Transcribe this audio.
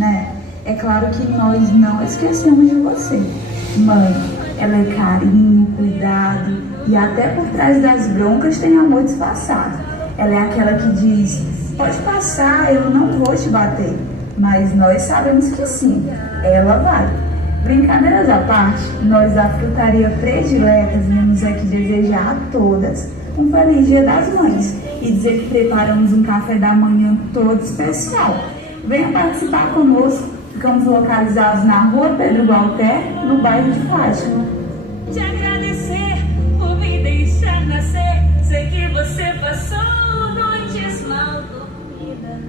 né? É claro que nós não esquecemos de você. Mãe, ela é carinho, cuidado e até por trás das broncas tem amor disfarçado. Ela é aquela que diz, pode passar, eu não vou te bater. Mas nós sabemos que sim, ela vai. Brincadeiras à parte, nós da Frutaria Prediletas viemos aqui desejar a todas um feliz Dia das Mães e dizer que preparamos um café da manhã todo especial. Venha participar conosco, ficamos localizados na Rua Pedro Gualter, no bairro de Fátima. Te agradecer por me deixar nascer, sei que você passou noites mal dormidas.